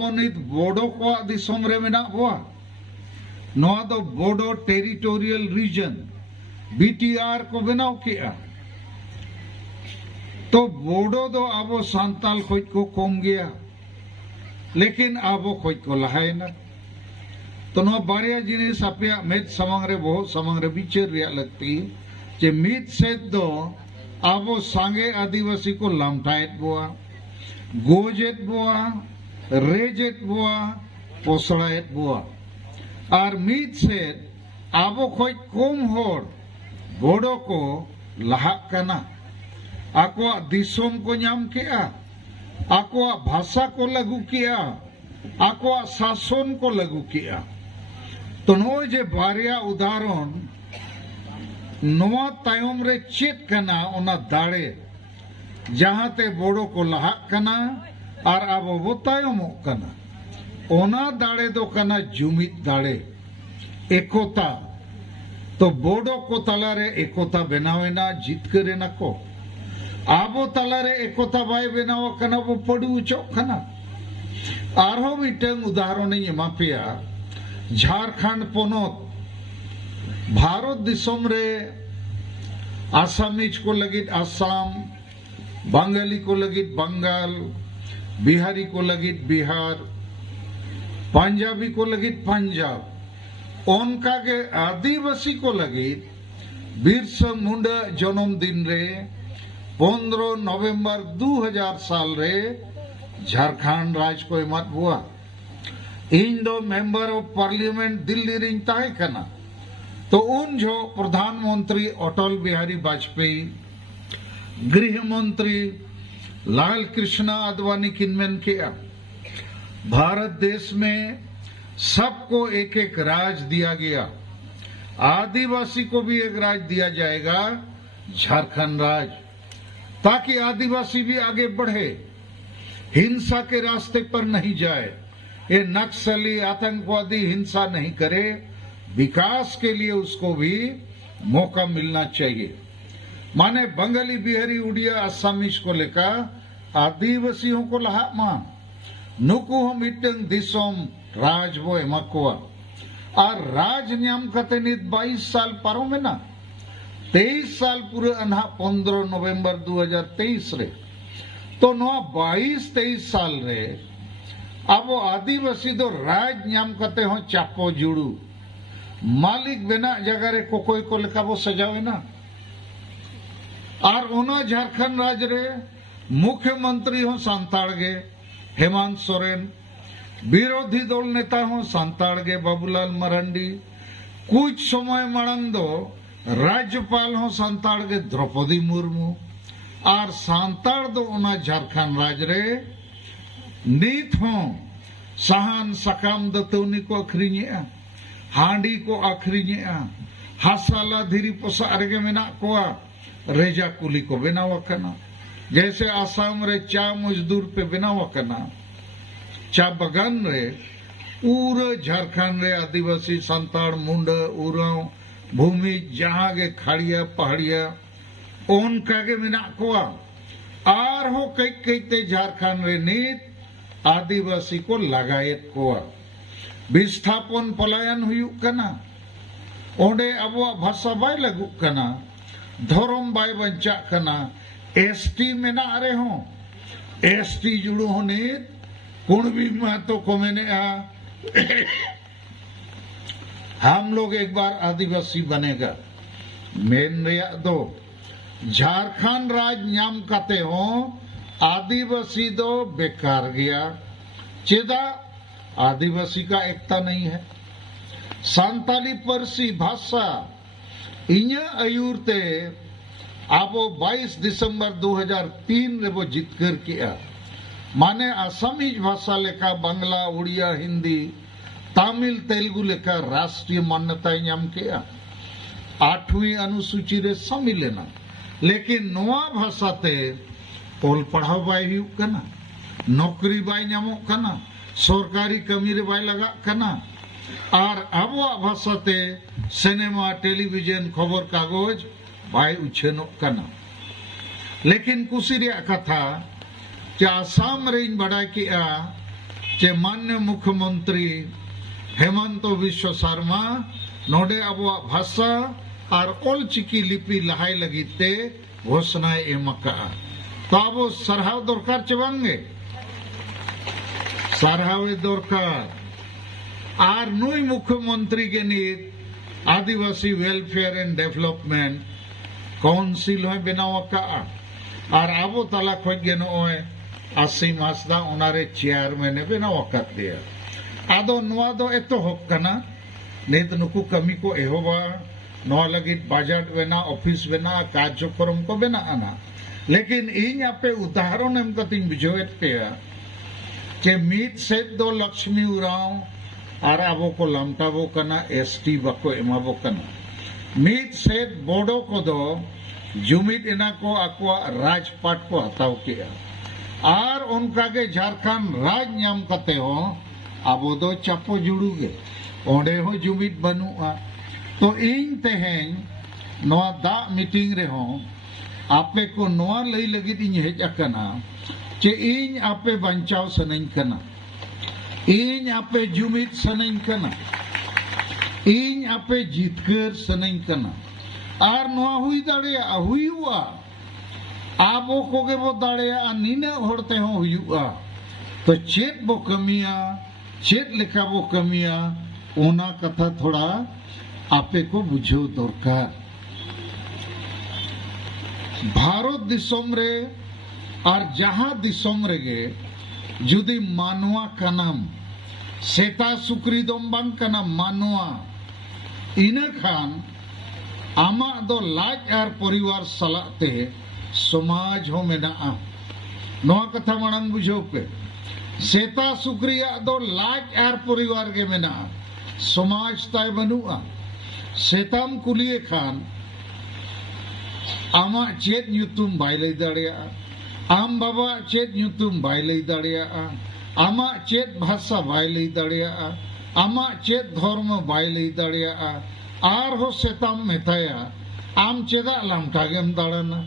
ᱟᱵᱚ ᱱᱤᱛ ᱵᱳᱰᱳ ᱠᱚᱣᱟᱜ ᱫᱤᱥᱚᱢ ᱨᱮ ᱢᱮᱱᱟᱜ ᱵᱚᱣᱟ। ᱱᱚᱣᱟ ᱫᱚ ᱵᱳᱰᱳ टेरिटोरियल रीजन बीटीआर को बनाव किया। तो बोडो दो आबो सांताल खोज को कम गया, लेकिन आबो खोज को लहायना। तो नवा बारिया जिनिस आपे मेद समंग रे बहुत समंग रे विचार रिया लगती जे मीत सेद दो आबो सांगे आदिवासी को लामटायत बोआ, गोजेत बोआ, रेजेत बोआ, पोसड़ायत बोआ। और मीत सेद आबो खोज कम होड़ बोडो को लहाक कना, आकोआ दिसोम को नाम किया, आकोआ भाषा को लागू किया, आकोआ शासन को लागू किया। तो नो जे बारिया उदाहरण नोआ तायम रे चेत कना ओना दाड़े जहां ते बोडो को लहाक कना और आबो वो तायमोक कना। ओना दाड़े दो कना जुमित दाड़े एकोता। तो बोडो को तलारे एकोता बनावेना जितकरेना को आबो तलारे एकोता बाय बनाव कना वो पड़ू चोक कना। आरहो मिटंग उदाहरण एमापेया झारखंड पोनोत भारत दिसोम रे आसामीज को लगित आसाम, बंगाली को लगित बंगाल, बिहारी को लगित बिहार, पंजाबी को लगित पंजाब, उनका के आदिवासी को लगित बिरसा मुंडा जन्मदिन रे 15 नवंबर 2000 साल रे झारखंड राज को एमत हुआ। इन दो मेंबर ऑफ पार्लियामेंट दिल्ली रिंग ताहे कना। तो उन जो प्रधानमंत्री अटल बिहारी वाजपेयी, गृह मंत्री लाल कृष्ण आडवाणी किनमेन किया। भारत देश में सबको एक एक राज दिया गया, आदिवासी को भी एक राज दिया जाएगा, झारखंड राज, ताकि आदिवासी भी आगे बढ़े, हिंसा के रास्ते पर नहीं जाए, ये नक्सली आतंकवादी हिंसा नहीं करे, विकास के लिए उसको भी मौका मिलना चाहिए। माने बंगाली, बिहारी, उड़िया, असमीज को लेकर आदिवासियों को लहा मा नुकु हम इटंग दिसोम राज वो एमकुआ और राज न्याम कते नित 22 साल पारो में ना 23 साल पूरे अनहा 15 नवंबर 2023 रे। तो नो 22-23 साल रे अब आदिवासी दो राज न्याम कते हो चापो जुड़ू मालिक बेना जगह रे कोकोई को लेका वो सजावे ना। और ओना झारखंड राज रे मुख्यमंत्री हो सांताड़ गे हेमंत सोरेन, विरोधी दल नेता हो सांताड़ गे बाबूलाल मरांडी, कुछ समय मांग दो राज्यपाल हो सांताड़ गे द्रौपदी मुर्मू। और सांताड़ दो ओना झारखंड राज रे नीत हो साहन सकाम दतौनी को अखरीñेआ, हांडी को अखरीñेआ, हासाला धीरी पोसा अरगे मेना कोआ रेजा कुली को बनाव कना। जैसे आसाम रे चा मजदूर पे बनाव कना, चा बगान रे पूरे झारखंड रे आदिवासी सांताड़ मुंडा उराव भूमि जहां के खाड़िया पहाड़िया उनका के मेना कोआ। आर हो कई कई ते झारखंड रे नीत आदिवासी को लगायत कोआ विस्थापन पलायन हुयुक कना। ओंडे अबो भाषा बाय लगुक कना, धर्म बाय बंचा कना, एसटी मेना रे हो एसटी जुड़ो हो नीत कुणबी महतो को मैंने हम लोग एक बार आदिवासी बनेगा। मेन रिया दो झारखंड राज न्याम काते हो आदिवासी दो बेकार गया। चेदा आदिवासी का एकता नहीं है। सांताली परसी भाषा इन्या अयूरते आबो 22 दिसंबर 2003 रे वो जितकर किया। माने आसामीज भाषा लेखा बांग्ला, उड़िया, हिंदी, तमिल, तेलुगु लेखा राष्ट्रीय मान्यता नाम किया। 8वीं अनुसूची रे समी लेना। लेकिन नोआ भाषा ते ओल पढ़ाव बाय हुयुक कना, नौकरी बाय नामोक कना, सरकारी कमी रे बाय लगा कना। और आबो भाषा ते सिनेमा, टेलीविजन, खबर कागज बाय उछेनोक कना। लेकिन कुसी रे कथा कि आसाम रे बड़ा किया चे मान्य मुख्यमंत्री हेमंत विश्व शर्मा नोडे अबो भाषा और ऑलचिकी लिपि लहाई लगिते घोषणा एमका तो अब सरहाव दरकार चे बांगे सरहावे दरकार और नुई मुख्यमंत्री के नीत आदिवासी वेलफेयर एंड डेवलपमेंट काउंसिल होय बनाव का और अब तला खोज गे नोय आसिम हासदा उनारे चेयरमैन बनाव का दिया आदो नोआ दो एतोहब कना नित नुकु कमी को एहोबा नोआ लगित बजट बेना ऑफिस बेना कार्यक्रम को बेना आना लेकिन इन आपे उदाहरण एम कतिन बुझेत पेया के मीत सेट दो लक्ष्मी उराव और आबो को लमटाबो कना एसटी बको एमाबो कना मीत सेट बोडो को दो जुमित इना को अक्वा राजपाट को हताव किया और उनका के झारखंड राज नाम कते हो आबो दो चापो जुड़ूगे ओंडे हो जुमित बनुआ तो इन तेहें नोआ दा मीटिंग रे हो आपे को नोआ लई लगित इन हेज अकना चे इन आपे बंचाव सनइन कना इन आपे जुमित सनइन कना इन आपे जीतकर सनइन कना और नोआ हुई दाड़िया हुआ आबो कोगे बो दाड़िया नीना होड़ते हो हुआ तो चेत बो कमिया चेत लेखा बो कमिया ओना कथा थोड़ा आपे को बुझो दरकार भारत दिसोम रे और जहां दिसोम रेगे जुदी मानवा कनाम सेता सुक्री दोंबांग कना मानवा इना खान आमा दो लाज और परिवार सलाते समाज हो मेना नोआ कथा मानंग बुझो पे सेता सुक्रिया दो लाज और परिवार के मेना समाज ताय बनुआ सेताम कुलिए खान आमा चेत न्यूतुम बाय लई दाड़िया आम बाबा चेत न्यूतुम बाय लई दाड़िया आमा चेत भाषा बाय लई दाड़िया आमा चेत धर्म बाय लई दाड़िया आर हो सेताम मेथाया आम चेदा लामटागेम दाड़ाना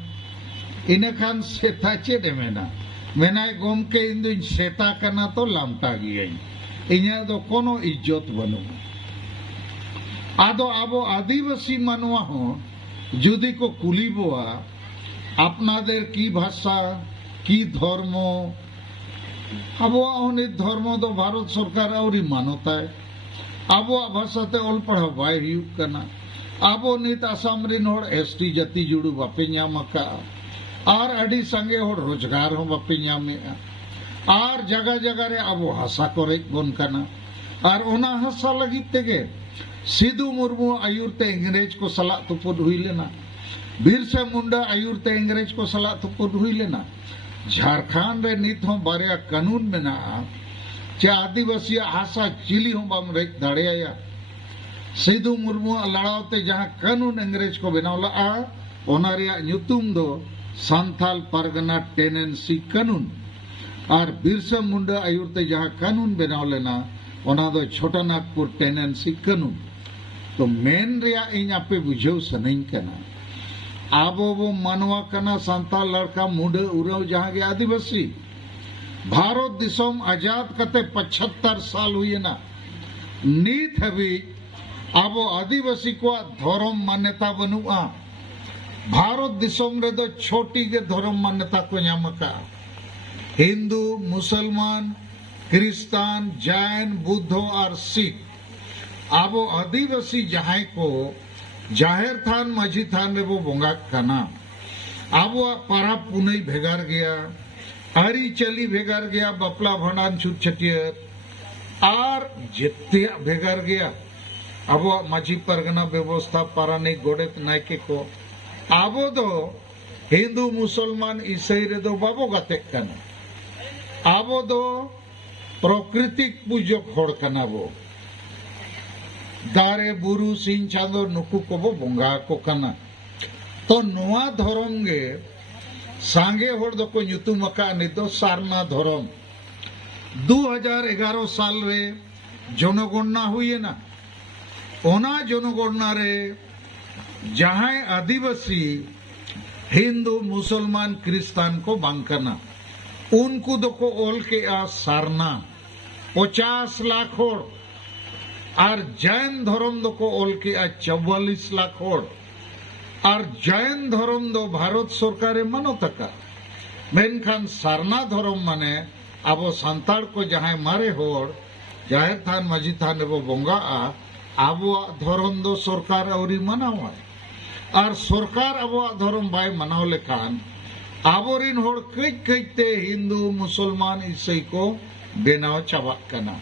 इना खान सेता चेदे मेना मेनाय गोमके इंदुñ सेता कना तो लामटा गियाई इन्या दो कोनो इज्जत बनु आदो आबो आदिवासी मानवा हो जुदी को कुलिबोआ आपनादेर की भाषा की धर्म आबो अनित धर्म दो भारत सरकार औरी मानताय आबो भाषाते ऑल पढ़ा बाय हुयुग कना आबो नित आसाम रिन होड़ एसटी जाति जुड़ू बापे ᱧᱟᱢका और अडी संगे होड़ रोजगार हो बापे ᱧᱟᱢᱮᱟ और जगह जगह रे आबो हासा करे बन कना और ओना हासा लगित तेगे सिद्धू मुर्मू आयुरते इंग्रेज को सला तुपुद हुई लेना बिरसा मुंडा आयुरते इंग्रेज को सला तुपुद हुई लेना झारखंड रे नित हो बारिया कानून मेना चे आदिवासी हासा चिली हो बाम रे दाड़िया सिद्धू मुर्मू लड़ावते जहां कानून इंग्रेज को बनावला ओना रिया ᱧᱩᱛᱩᱢ दो सांथाल परगना टेनेंसी कानून और बिरसा मुंडा आयुरते जहां कानून बनाव लेना ओना दो छोटा नागपुर टेनेंसी कानून तो मेन रिया इन आपे बुझेव सनइन कना आबो बो मानवा कना सांताल लड़का मुंडे उराव जहां के आदिवासी भारत दिसोम आजाद कते 75 साल हुई ना नीत हबी आबो आदिवासी को धर्म मान्यता बनुआ भारत दिसोम रे दो छोटी के धर्म मान्यता को ᱧᱟᱢका हिंदू मुसलमान क्रिस्तान जैन बुद्ध और सिख आबो आदिवासी जहां को जाहिर थान माझी थान रे वो बोंगा कना आबो पारा पुनई भेगार गया हरी चली भेगार गया बपला भंडान छुट छटियर और जित्तिया भेगार गया आबो माझी परगना व्यवस्था पारानी गोडेत नायके को आबो दो हिंदू मुसलमान ईसाई रे दो बाबो गाते कना आबो दो प्रकृतिक पूजक होड़ कना बो दारे बुरु सिंह चांदो नुकु को बो बोंगा को कना तो नोआ धर्म गे सांगे होड़ दो को ᱧᱩᱛᱩᱢ अका निदो सारना धर्म 2011 साल रे जनगणना हुई ना ओना जनगणना रे जहां आदिवासी हिंदू मुसलमान क्रिस्तान को बांग करना उनको दो को ओल के आ सारना 50 लाख होड़ और जैन धर्म दो को ओल के 44 लाख होड़ और जैन धर्म दो भारत सरकारे मानो तका मेनखान सारना धर्म माने अब सान्ताड़ को जहां मारे होड़ जाहिर थान माजी थान एबो बोंगा अब धर्म दो सरकार औरी मनावा और सरकार अब धर्म बाय मनाव लेखान आबोरिन होड़ कई कईते हिंदू मुसलमान ईसाई को बेनाव चाबा कना।